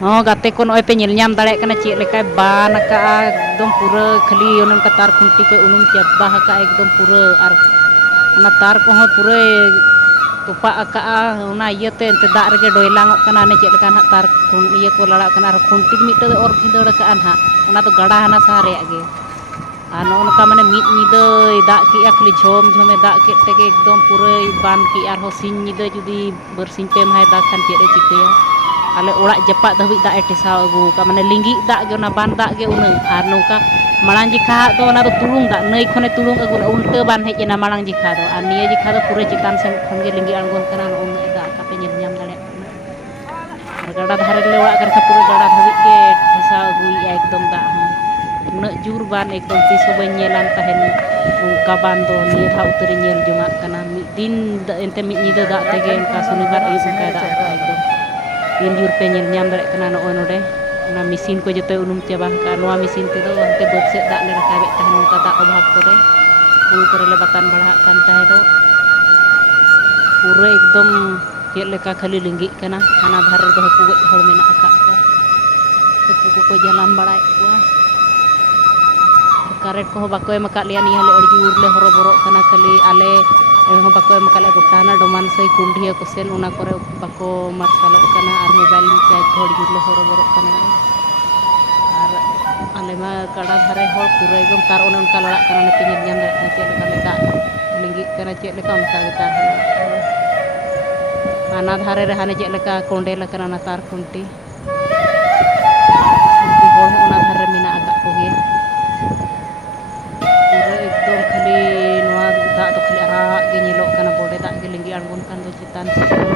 ᱦᱚᱸ ᱜᱟᱛᱮ ᱠᱚ ᱱᱚᱜᱼᱚᱭ ᱯᱮ ᱧᱮᱞ ᱧᱟᱢ ᱫᱟᱲᱮᱭᱟᱜ ᱠᱟᱱᱟ ᱪᱮᱫ ᱞᱮᱠᱟᱭ ᱵᱟᱱ ᱟᱠᱟᱜᱼᱟ ᱮᱠᱫᱚᱢ ᱯᱩᱨᱟᱹ ᱠᱷᱟᱹᱞᱤ ᱚᱱᱮ ᱚᱱᱠᱟ ᱛᱟᱨ ᱠᱷᱩᱱᱴᱤ ᱠᱚ ᱩᱱᱩᱢ ᱪᱟᱵᱟ ᱟᱠᱟᱜᱼᱟ ᱮᱠᱫᱚᱢ ᱯᱩᱨᱟᱹ ᱟᱨ ᱚᱱᱟ ᱛᱟᱨ ᱠᱚᱦᱚᱸ ᱯᱩᱨᱟᱹᱭ ᱛᱚᱯᱟᱜ ᱟᱠᱟᱜᱼᱟ ᱚᱱᱟ ᱤᱭᱟᱹᱛᱮ ᱮᱱᱛᱮ ᱫᱟᱜ ᱨᱮᱜᱮ ᱰᱚᱭᱞᱟᱝᱚᱜ ᱠᱟᱱᱟ ᱚᱱᱮ ᱪᱮᱫ ᱞᱮᱠᱟ ᱱᱟᱦᱟᱜ ᱛᱟᱨ ᱤᱭᱟᱹ ᱠᱚ ᱞᱟᱲᱟᱜ ᱠᱟᱱᱟ ᱟᱨ ᱠᱷᱩᱱᱴᱤ ᱢᱤᱫᱴᱮᱡ ᱫᱚ ᱚᱨ ᱵᱷᱤᱸᱫᱟᱹᱲ ᱠᱟᱜᱼᱟ ᱱᱟᱦᱟᱜ ᱚᱱᱟ ᱫᱚ ᱜᱟᱰᱟ ᱦᱟᱱᱟ ᱥᱟᱦᱟ ᱨᱮᱭᱟᱜ ᱜᱮ ᱟᱨ ᱱᱚᱜᱼᱚ ᱱᱚᱝᱠᱟ ᱢᱟᱱᱮ ᱢᱤᱫ ᱧᱤᱫᱟᱹᱭ ᱫᱟᱜ ᱠᱮᱜᱼᱟ ᱠᱷᱟᱹᱞᱤ ᱡᱷᱚᱢ ᱡᱷᱚᱢᱮ ᱫᱟᱜ ᱠᱮᱫ ᱛᱮᱜᱮ ᱮᱠᱫᱚᱢ ᱯᱩᱨᱟᱹᱭ ᱵᱟᱱ ᱠᱮᱜᱼᱟ ᱟᱨᱦᱚᱸ ᱥᱤᱧ ᱧᱤᱫᱟᱹ ᱡᱩᱫᱤ ᱵᱟᱨᱥᱤᱧ ᱯᱮ ᱢᱟᱦᱟᱭ ᱫᱟᱜᱽ ᱠᱷᱟᱱ ᱪᱮᱫ ᱮ ᱪᱤᱠᱟᱹᱭᱟ ᱟᱞᱮ ᱚᱲᱟᱜ ᱡᱟᱯᱟᱜ ᱫᱷᱟᱹᱵᱤᱡ ᱫᱟᱜ ᱮ ᱴᱮᱥᱟᱣ ᱟᱹᱜᱩ ᱟᱠᱟᱫᱼᱟ ᱢᱟᱱᱮ ᱞᱤᱸᱜᱤᱜ ᱫᱟᱜ ᱜᱮ ᱚᱱᱟ ᱵᱟᱱ ᱫᱟᱜ ᱜᱮ ᱩᱱᱟᱹᱜ ᱟᱨ ᱱᱚᱝᱠᱟ ᱢᱟᱲᱟᱝ ᱡᱮᱠᱷᱟ ᱫᱚ ᱚᱱᱟ ᱫᱚ ᱛᱩᱲᱩᱝ ᱫᱟᱜ ᱱᱟᱹᱭ ᱠᱷᱚᱱᱮ ᱛᱩᱲᱩᱝ ᱟᱹᱜᱩ ᱞᱮᱜᱼᱟ ᱩᱞᱴᱟᱹ ᱵᱟᱱ ᱦᱮᱡ ᱮᱱᱟ ᱢᱟᱲᱟᱝ ᱡᱮᱠᱷᱟ ᱫᱚ ᱟᱨ ᱱᱤᱭᱟᱹ ᱡᱮᱠᱷᱟ ᱫᱚ ᱯᱩᱨᱟᱹ ᱪᱮᱛᱟᱱ ᱥᱮᱱ ᱠᱷᱚᱱ ᱜᱮ ᱞᱤᱸᱜᱤ ᱟᱬᱜᱚᱱ ᱠᱟᱱᱟ ᱱᱚᱜᱼᱚ ᱩᱱᱟᱹᱜ ᱮ ᱫᱟᱜ ᱟᱠᱟᱫ ᱯᱮ ᱧᱮᱞ ᱧᱟᱢ ᱫᱟᱲᱮᱭᱟᱜ ᱠᱟᱱᱟ ᱟᱨ ᱜᱟᱰᱟ ᱫᱷᱟᱨᱮ ᱨᱮᱞᱮ ᱚᱲᱟᱜ ᱠᱟᱱ ᱠᱷᱟᱱ ᱯᱩᱨᱟᱹ ᱜᱟᱰᱟ ᱫᱷᱟᱹᱵᱤᱡ ᱜᱮ ᱴᱷᱮᱥᱟᱣ ᱟᱹᱜᱩᱭᱮᱫᱼᱟ ᱮᱠᱫᱚᱢ ᱫᱟᱜ ᱦᱚᱸ ᱩᱱᱟᱹᱜ ᱡᱳᱨ ᱵᱟᱱ ᱮᱠᱫᱚᱢ ᱛᱤᱥ ᱦᱚᱸ ᱵᱟᱹᱧ ᱧᱮᱞᱟᱱ ᱛᱟᱦᱮᱱ ᱱᱚᱝᱠᱟ ᱵᱟᱱ ᱫᱚ ᱱᱤᱭᱟᱹ ᱫᱷᱟᱣ ᱩᱛᱟᱹᱨᱤᱧ ᱧᱮᱞ ᱡᱚᱝᱟᱜ ᱠᱟᱱᱟ ᱢᱤᱫ ᱫᱤᱱ ᱮᱱᱛᱮ ᱢᱤᱫ ᱧᱤᱫᱟᱹ ᱫᱟᱜ ᱛᱮᱜᱮ ᱚᱱᱠᱟ ᱥᱚᱱᱤᱵᱟᱨ ᱟᱹᱭᱩᱵ ᱚᱱᱠᱟᱭ ᱫᱟᱜ ᱠᱟᱜᱼᱟ ᱮᱠᱫᱚᱢ ᱛᱤᱱ ᱡᱳᱨ ᱯᱮ ᱧᱮᱞ ᱧᱟᱢ ᱫᱟᱲᱮᱭᱟᱜ ᱠᱟᱱᱟ ᱱᱚᱜᱼᱚᱭ ᱱᱚᱰᱮ ᱚᱱᱟ ᱢᱮᱥᱤᱱ ᱠᱚ ᱡᱚᱛᱚ ᱩᱱᱩᱢ ᱪᱟᱵᱟ ᱟᱠᱟᱜᱼᱟ ᱱᱚᱣᱟ ᱢᱮᱥᱤᱱ ᱛᱮᱫᱚ ᱦᱟᱱᱛᱮ ᱵᱟᱹᱫᱽ ᱥᱮᱫ ᱫᱟᱜ ᱞᱮ ᱨᱟᱠᱟᱵᱮᱫ ᱛᱟᱦᱮᱱ ᱱᱚᱝᱠᱟ ᱫᱟᱜ ᱚᱵᱷᱟᱵᱽ ᱠᱚᱨᱮ ᱦᱩᱲᱩ ᱠᱚᱨᱮᱞᱮ ᱵᱟᱛᱟᱱ ᱵᱟᱲᱟᱜ ᱠᱟᱱ ᱛᱟᱦᱮᱸ ᱫᱚ ᱯᱩᱨᱟᱹ ᱮᱠᱫᱚᱢ ᱪᱮᱫ ᱞᱮᱠᱟ ᱠᱷᱟᱹᱞᱤ ᱞᱤᱸᱜᱤᱜ ᱠᱟᱱᱟ ᱦᱟᱱᱟ ᱫᱷᱟᱨᱮ ᱨᱮᱫᱚ ᱦᱟᱹᱠᱩ ᱜᱚᱡ ᱦᱚᱲ ᱢᱮᱱᱟᱜ ᱟᱠᱟᱫ ᱠᱚᱣᱟ ᱦᱟᱹᱠᱩ ᱠᱚᱠᱚ ᱡᱟᱞᱟᱢ ᱵᱟᱲᱟᱭᱮᱫ ᱠᱚᱣᱟ ᱟᱨ ᱠᱟᱨᱮᱱᱴ ᱠᱚᱦᱚᱸ ᱵᱟᱠᱚ ᱮᱢ ᱟᱠᱟᱫ ᱞᱮᱭᱟ ᱱᱤᱭᱟᱹ ᱦᱚᱞᱮ ᱟᱹᱰᱤ ᱡᱳᱨ ᱞᱮ ᱦᱚᱨᱚᱵᱚᱨᱚᱜ ᱠᱟᱱᱟ ᱠᱷᱟᱹᱞᱤ ᱟᱞᱮ ᱦᱚᱸ ᱵᱟᱠᱚ ᱮᱢ ᱟᱠᱟᱫ ᱞᱮᱭᱟ ᱜᱚᱴᱟ ᱦᱟᱱᱟ ᱰᱚᱢᱟᱱ ᱥᱟᱹᱭ ᱠᱩᱱᱰᱷᱤᱭᱟᱹ ᱠᱚᱥᱮᱱ ᱚᱱᱟ ᱠᱚᱨᱮ ᱵᱟᱠᱚ ᱢᱟᱨᱥᱟᱞᱚᱜ ᱠᱟᱱᱟ ᱟᱨ ᱢᱳᱵᱟᱭᱤᱞ ᱪᱟᱨᱡᱽ ᱠᱚ ᱟᱹᱰᱤ ᱡᱳᱨ ᱞᱮ ᱦᱚᱨᱚᱵᱚᱨᱚᱜ ᱠᱟᱱᱟᱞᱮ ᱟᱨ ᱟᱞᱮ ᱢᱟ ᱜᱟᱰᱟ ᱫᱷᱟᱨᱮ ᱦᱚᱲ ᱯᱩᱨᱟᱹ ᱮᱠᱫᱚᱢ ᱛᱟᱨ ᱚᱱᱮ ᱚᱱᱠᱟ ᱞᱟᱲᱟᱜ ᱠᱟᱱᱟ ᱚᱱᱮ ᱯᱮ ᱧᱮᱞ ᱧᱟᱢ ᱫᱟᱲᱮᱭᱟᱜ ᱠᱟᱱᱟ ᱪᱮᱫ ᱞᱮᱠᱟ ᱫᱟᱜ ᱞᱤᱸᱜᱤᱜ ᱠᱟᱱᱟ ᱪᱮᱫ ᱞᱮᱠᱟ ᱚᱱᱠᱟ ᱜᱮ ᱛᱟᱨ ᱦᱚᱸ ᱞᱟᱲᱟᱜ ᱠᱟᱱᱟ ᱦᱟᱱᱟ ᱫᱷᱟᱨᱮ ᱨᱮ ᱦᱟᱱᱮ ᱪᱮᱫ ᱞᱮᱠᱟ ᱠᱚᱸᱰᱮᱞ ᱟᱠᱟᱱᱟ ᱚᱱᱟ ᱛᱟᱨ ᱠᱷᱩᱱᱴᱤ ᱩᱱᱠᱩ ᱦᱚᱲ ᱦᱚᱸ ᱚᱱᱟ ᱫᱷᱟᱨᱮ ᱨᱮ ᱢᱮᱱᱟᱜ ᱟᱠᱟᱫ ᱠᱚᱜᱮᱭᱟ ᱯᱩᱨᱟᱹ ᱮᱠᱫᱚᱢ ᱠᱷᱟᱹᱞᱤ ᱱᱚᱣᱟ ᱫᱟᱜ ᱫᱚ ᱠᱷᱟᱹᱞᱤ ᱟᱨᱟᱜ ᱜᱮ ᱧᱮᱞᱚᱜ ᱠᱟᱱᱟ ᱵᱚᱰᱮ ᱫᱟᱜ ᱜᱮ ᱞᱤᱸᱜᱤ ᱟᱬᱜᱚᱱ ᱠᱟᱱ ᱫᱚ ᱪᱮᱛᱟᱱ ᱥᱮᱫ ᱠᱷᱚᱱ